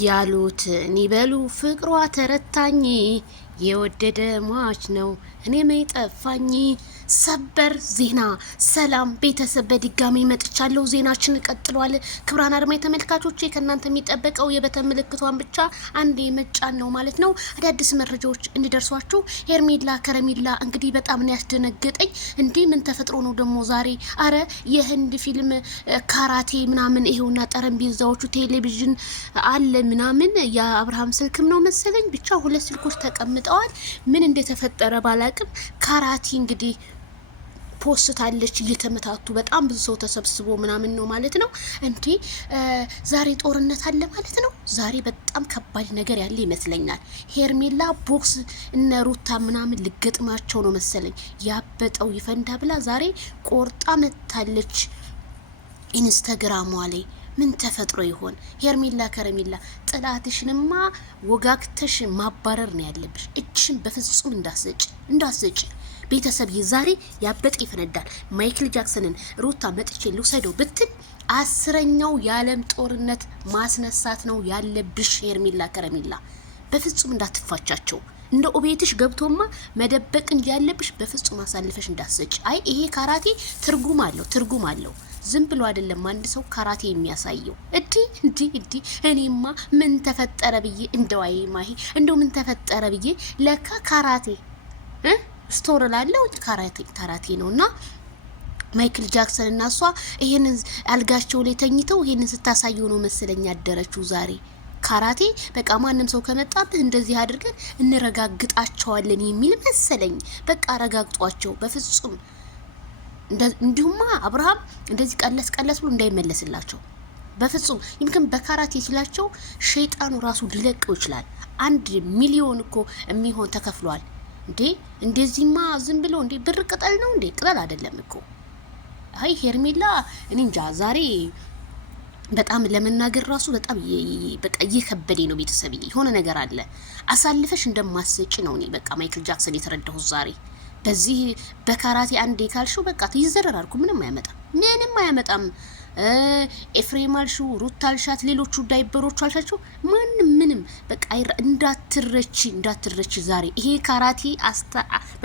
ያሉትን ይበሉ ፍቅሯ ተረታኝ የወደደ ሟች ነው እኔ መይጠፋኝ። ሰበር ዜና። ሰላም ቤተሰብ በድጋሚ መጥቻለሁ። ዜናችን ቀጥሏል። ክብራን አድማጭ ተመልካቾቼ ከእናንተ የሚጠበቀው የበተን ምልክቷን ብቻ አንዴ መጫን ነው ማለት ነው። አዳዲስ መረጃዎች እንዲደርሷችሁ። ሄርሜላ ከረሜላ እንግዲህ በጣም ነው ያስደነገጠኝ። እንዲህ ምን ተፈጥሮ ነው ደግሞ ዛሬ? አረ የህንድ ፊልም ካራቴ ምናምን ይሄውና ጠረጴዛዎቹ ቴሌቪዥን አለ ምናምን የአብርሃም ስልክም ነው መሰለኝ ብቻ ሁለት ስልኮች ተቀምጠዋል። ምን እንደተፈጠረ ባላቅም ካራቴ እንግዲህ ፖስታለች እየተመታቱ በጣም ብዙ ሰው ተሰብስቦ ምናምን ነው ማለት ነው። እንዴ ዛሬ ጦርነት አለ ማለት ነው። ዛሬ በጣም ከባድ ነገር ያለ ይመስለኛል። ሄርሜላ ቦክስ እነ ሩታ ምናምን ልገጥማቸው ነው መሰለኝ። ያበጠው ይፈንዳ ብላ ዛሬ ቆርጣ መታለች ኢንስታግራሟ ላይ። ምን ተፈጥሮ ይሆን? ሄርሜላ ከረሜላ ጥላትሽንማ ወጋግተሽ ማባረር ነው ያለብሽ። እጅሽን በፍጹም እንዳሰጭ ቤተሰብ ዛሬ ያበጠ ይፈነዳል። ማይክል ጃክሰንን ሩታ መጥቼ ልውሰደው ብትል 10ኛው የዓለም ጦርነት ማስነሳት ነው ያለብሽ። ሄርሜላ ከረሜላ በፍጹም እንዳትፋቻቸው። እንደ ኦቤትሽ ገብቶማ መደበቅ እንጂ ያለብሽ በፍጹም አሳልፈሽ እንዳሰጭ። አይ ይሄ ካራቴ ትርጉም አለው። ዝም ብሎ አይደለም አንድ ሰው ካራቴ የሚያሳየው። እንዲ እኔማ ምን ተፈጠረ ብዬ እንደው አይ ማሂ እንደው ምን ተፈጠረ ብዬ ለካ ካራቴ ስቶር ላለው ካራቴ ነውና ማይክል ጃክሰን እና እሷ ይሄንን አልጋቸው ላይ ተኝተው ይሄንን ስታሳዩ ነው መሰለኝ ያደረችው ዛሬ። ካራቴ በቃ ማንም ሰው ከመጣብህ እንደዚህ አድርገን እንረጋግጣቸዋለን የሚል መሰለኝ። በቃ ረጋግጧቸው በፍጹም እንዲሁማ አብርሃም እንደዚህ ቀለስ ብሎ እንዳይመለስላቸው በፍጹም። ይምከን በካራቴ ሲላቸው ሸይጣኑ ራሱ ሊለቀው ይችላል። 1 ሚሊዮን እኮ የሚሆን ተከፍሏል እንዴ! እንደዚህማ ዝም ብሎ እንዴ ብር ቅጠል ነው እንዴ? ቅጠል አይደለም እኮ። አይ ሄርሜላ እኔ እንጃ ዛሬ በጣም ለመናገር ራሱ በጣም በቃ እየከበደ ነው። ቤተሰብ የሆነ ነገር አለ። አሳልፈሽ እንደማሰጪ ነው እኔ በቃ ማይክል ጃክሰን የተረዳሁት ዛሬ። በዚህ በካራቴ አንዴ ካልሽው በቃ ትይዘረራል እኮ ምንም አያመጣም። ኤፍሬም አልሽው፣ ሩት አልሻት፣ ሌሎቹ ዳይበሮቹ አልሻቸው ምንም በቃ እንዳትረቺ ዛሬ ይሄ ካራቴ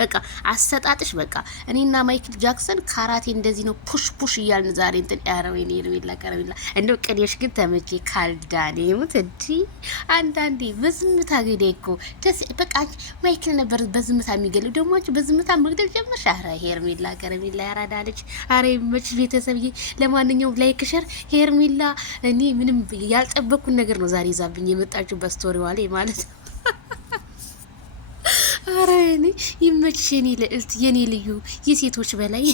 በቃ አሰጣጥሽ በቃ እኔና ማይክል ጃክሰን ካራቴ እንደዚህ ነው ፑሽ እያልን ዛሬ እንትን ያረወይኔ ሄርሜላ ከረሜላ እንደው ቅኔሽ ግን ተመቼ ካልዳኔ ሙት እንዲ አንዳንዴ በዝምታ ገዴ እኮ ደስ በቃ ማይክል ነበር በዝምታ የሚገለው ደግሞ አንቺ በዝምታ መግደል ጀመርሽ። አረ ሄርሜላ ከረሜላ ያራዳለች። አረ መች ቤተሰብዬ ለማንኛውም ላይክ ሸር ሄርሜላ እኔ ምንም ያልጠበቅኩት ነገር ነው ዛሬ ይዛብኝ የመጣችው በስቶሪዋ ላይ ማለት ነው። አረ እኔ ይመችሽ የኔ ልዕልት የኔ ልዩ የሴቶች በላይ